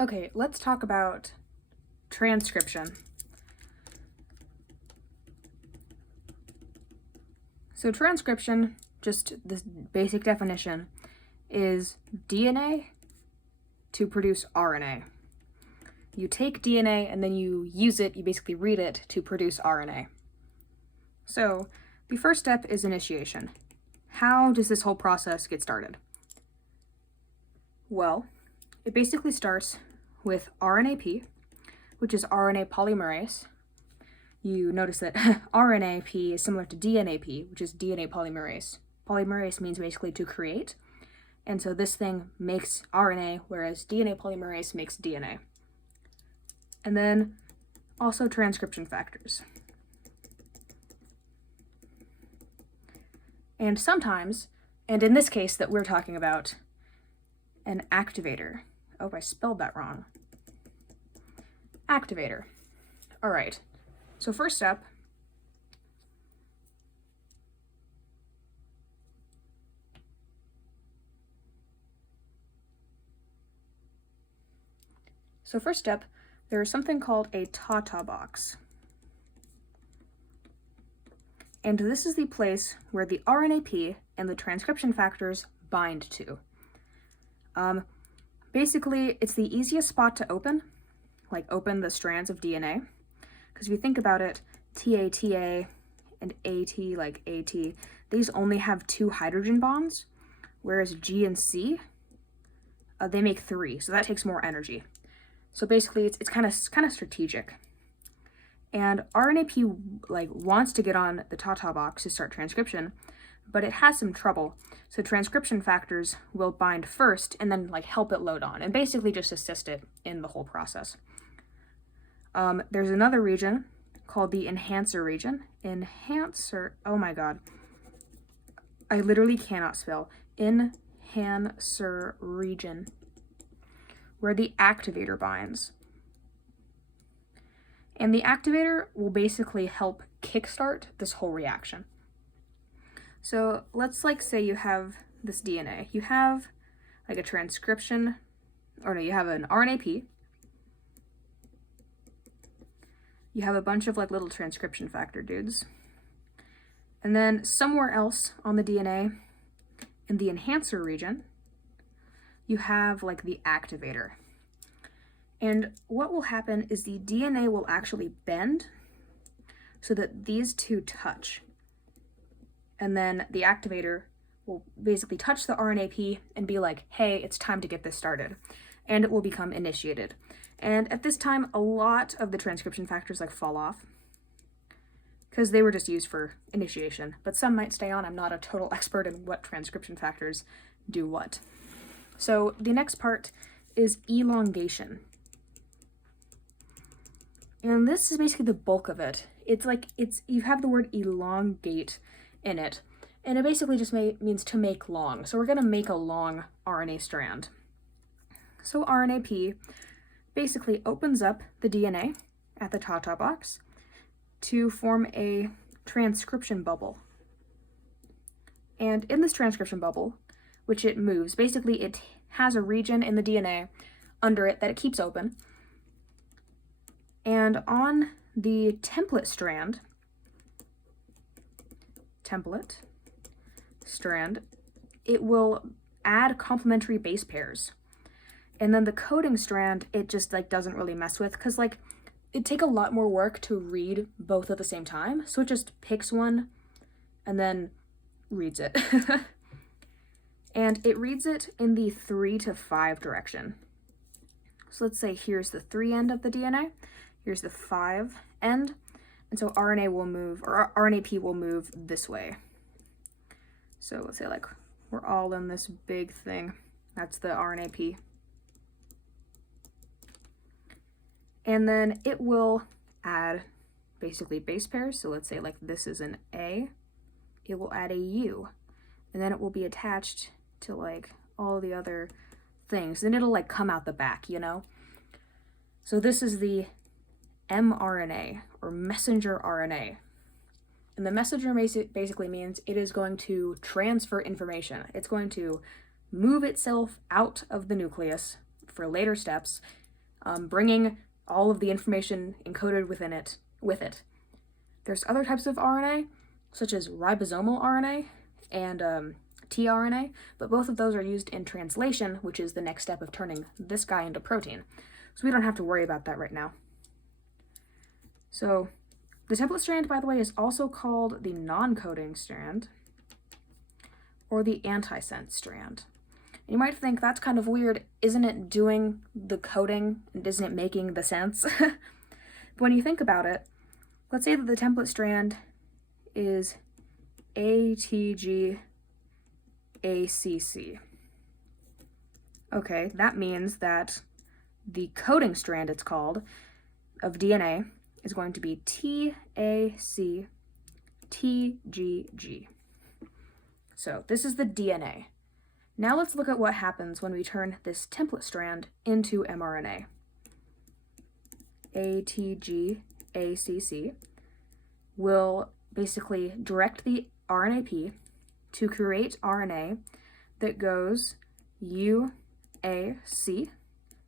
Okay, let's talk about transcription. So transcription, just this basic definition, is DNA to produce RNA. You take DNA and then you use it, you basically read it to produce RNA. So the first step is initiation. How does this whole process get started? Well, it basically starts with RNAP, which is RNA polymerase. You notice that RNAP is similar to DNAP, which is DNA polymerase. Polymerase means basically to create, and so this thing makes RNA, whereas DNA polymerase makes DNA. And then also transcription factors. And sometimes, and in this case that we're talking about, an activator. Oh, I spelled that wrong. Activator. All right. So first step, there is something called a Tata box. And this is the place where the RNAP and the transcription factors bind to. Basically, it's the easiest spot to open, like open the strands of DNA. Because if you think about it, TA and AT, these only have 2 hydrogen bonds, whereas G and C, they make 3, so that takes more energy. So basically, it's kind of strategic. And RNAP wants to get on the Tata box to start transcription, but it has some trouble. So transcription factors will bind first and then help it load on, and basically just assist it in the whole process. There's another region called the enhancer region. Enhancer, oh my god. I literally cannot spell. Enhancer region, where the activator binds. And the activator will basically help kickstart this whole reaction. So let's say you have this DNA. You have a transcription, or no, you have an RNAP. You have a bunch of little transcription factor dudes. And then somewhere else on the DNA, in the enhancer region, you have the activator. And what will happen is the DNA will actually bend so that these two touch. And then the activator will basically touch the RNAP and be like, hey, it's time to get this started. And it will become initiated. And at this time, a lot of the transcription factors fall off because they were just used for initiation, but some might stay on. I'm not a total expert in what transcription factors do what. So the next part is elongation. And this is basically the bulk of it. You have the word elongate in it, and it basically just means to make long. So we're gonna make a long RNA strand. So RNAP basically opens up the DNA at the Tata box to form a transcription bubble. And in this transcription bubble, which it moves, basically it has a region in the DNA under it that it keeps open. And on the template strand, it will add complementary base pairs. And then the coding strand, it just doesn't really mess with, because it'd take a lot more work to read both at the same time. So it just picks one and then reads it. And it reads it in the 3 to 5 direction. So let's say here's the 3 end of the DNA, here's the 5 end, and so RNA will move, or RNAP will move this way. So let's say we're all in this big thing. That's the RNAP. And then it will add basically base pairs. So let's say this is an A, it will add a U, and then it will be attached to all the other things. Then it'll come out the back, So this is the mRNA, or messenger RNA. And the messenger basically means it is going to transfer information. It's going to move itself out of the nucleus for later steps bringing all of the information encoded within it with it. There's other types of RNA, such as ribosomal RNA and tRNA, but both of those are used in translation, which is the next step of turning this guy into protein. So we don't have to worry about that right now. So the template strand, by the way, is also called the non-coding strand or the antisense strand. And you might think that's kind of weird. Isn't it doing the coding and isn't it making the sense? But when you think about it, let's say that the template strand is ATGACC. Okay, that means that the coding strand, it's called, of DNA is going to be TACTGG. So this is the DNA. Now let's look at what happens when we turn this template strand into mRNA. ATGACC will basically direct the RNAP to create RNA that goes UAC,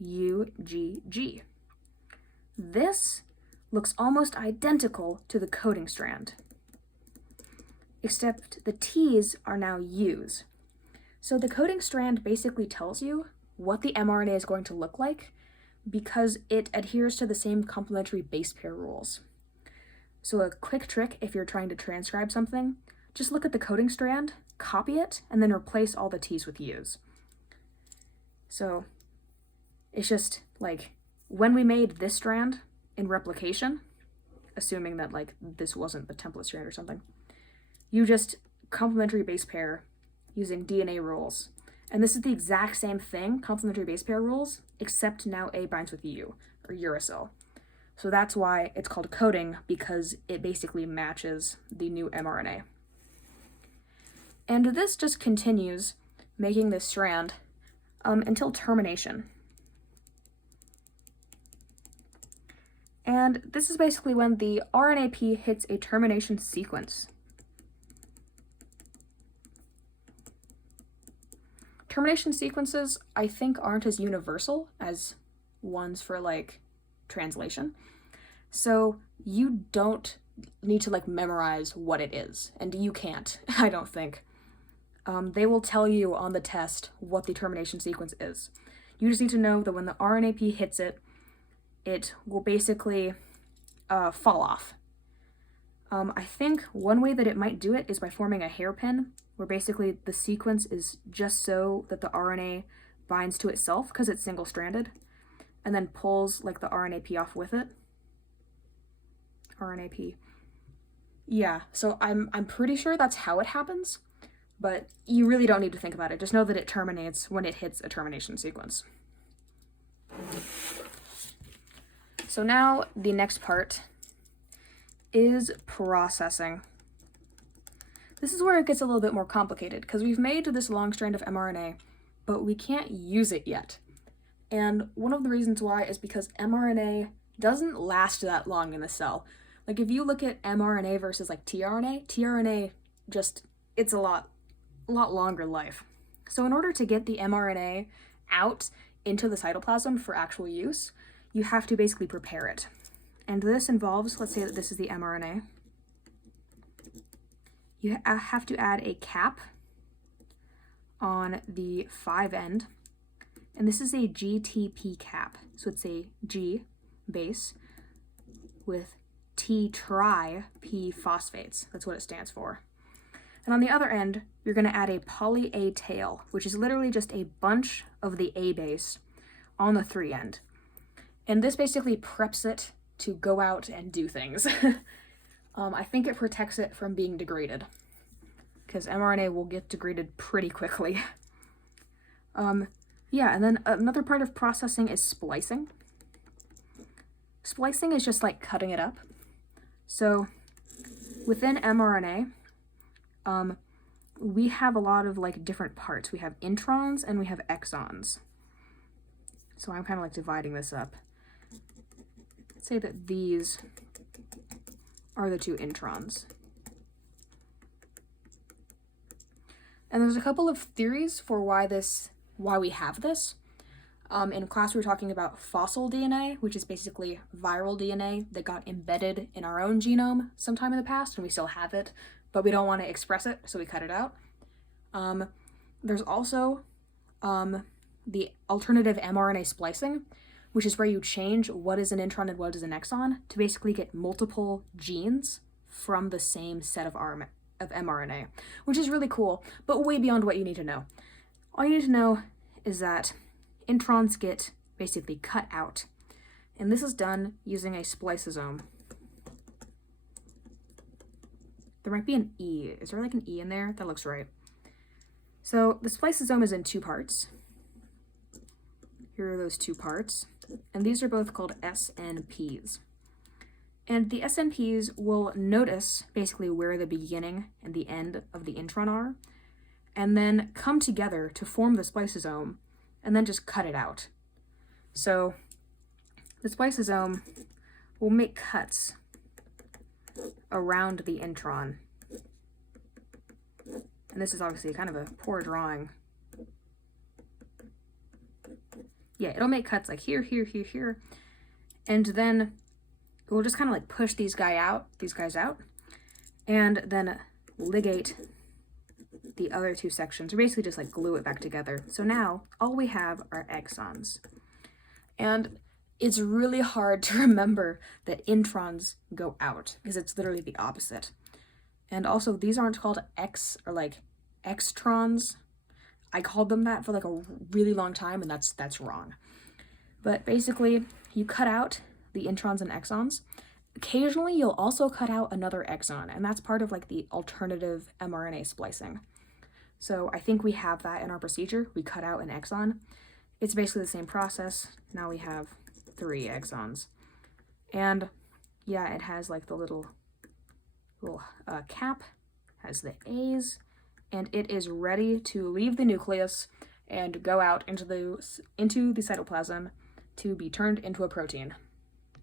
UGG. This looks almost identical to the coding strand, except the T's are now U's. So the coding strand basically tells you what the mRNA is going to look like because it adheres to the same complementary base pair rules. So a quick trick if you're trying to transcribe something, just look at the coding strand, copy it, and then replace all the T's with U's. So it's just like when we made this strand in replication, assuming that like this wasn't the template strand or something, you just complementary base pair using DNA rules. And this is the exact same thing, complementary base pair rules, except now A binds with U, or uracil. So that's why it's called coding, because it basically matches the new mRNA. And this just continues making this strand until termination. And this is basically when the RNAP hits a termination sequence. Termination sequences, I think, aren't as universal as ones for like translation. So you don't need to like memorize what it is, and you can't, I don't think. They will tell you on the test what the termination sequence is. You just need to know that when the RNAP hits it, it will basically fall off. I think one way that it might do it is by forming a hairpin, where basically the sequence is just so that the RNA binds to itself because it's single-stranded, and then pulls like the RNAP off with it. RNAP. Yeah, so I'm pretty sure that's how it happens, but you really don't need to think about it. Just know that it terminates when it hits a termination sequence. So now the next part is processing. This is where it gets a little bit more complicated, because we've made this long strand of mRNA, but we can't use it yet. And one of the reasons why is because mRNA doesn't last that long in the cell. Like if you look at mRNA versus like tRNA just, it's a lot longer life. So in order to get the mRNA out into the cytoplasm for actual use, you have to basically prepare it. And this involves, let's say that this is the mRNA. You have to add a cap on the 5' end, and this is a GTP cap. So it's a G base with T-tri-P phosphates. That's what it stands for. And on the other end, you're going to add a poly-A tail, which is literally just a bunch of the A base on the 3' end. And this basically preps it to go out and do things. I think it protects it from being degraded, because mRNA will get degraded pretty quickly. Yeah, and then another part of processing is splicing. Splicing is just like cutting it up. So within mRNA, we have a lot of like different parts. We have introns and we have exons. So I'm kind of like dividing this up. Let's say that these are the 2 introns. And there's a couple of theories for why we have this. In class, we were talking about fossil DNA, which is basically viral DNA that got embedded in our own genome sometime in the past, and we still have it, but we don't want to express it, so we cut it out. There's also the alternative mRNA splicing, which is where you change what is an intron and what is an exon to basically get multiple genes from the same set of mRNA, which is really cool, but way beyond what you need to know. All you need to know is that introns get basically cut out, and this is done using a spliceosome. There might be an E. Is there like an E in there? That looks right. So the spliceosome is in two parts. Here are those two parts, and these are both called SNPs. And the SNPs will notice basically where the beginning and the end of the intron are, and then come together to form the spliceosome, and then just cut it out. So the spliceosome will make cuts around the intron. And this is obviously kind of a poor drawing. Yeah, it'll make cuts like here, here, here, here. And then we'll just kind of like push these guys out, and then ligate the other two sections, or basically just like glue it back together. So now all we have are exons. And it's really hard to remember that introns go out, because it's literally the opposite. And also, these aren't called or like extrons. I called them that for like a really long time, and that's wrong. But basically, you cut out the introns and exons. Occasionally, you'll also cut out another exon, and that's part of like the alternative mRNA splicing. So I think we have that in our procedure. We cut out an exon. It's basically the same process. Now we have 3 exons. And yeah, it has like the little cap, has the A's, and it is ready to leave the nucleus and go out into the cytoplasm to be turned into a protein.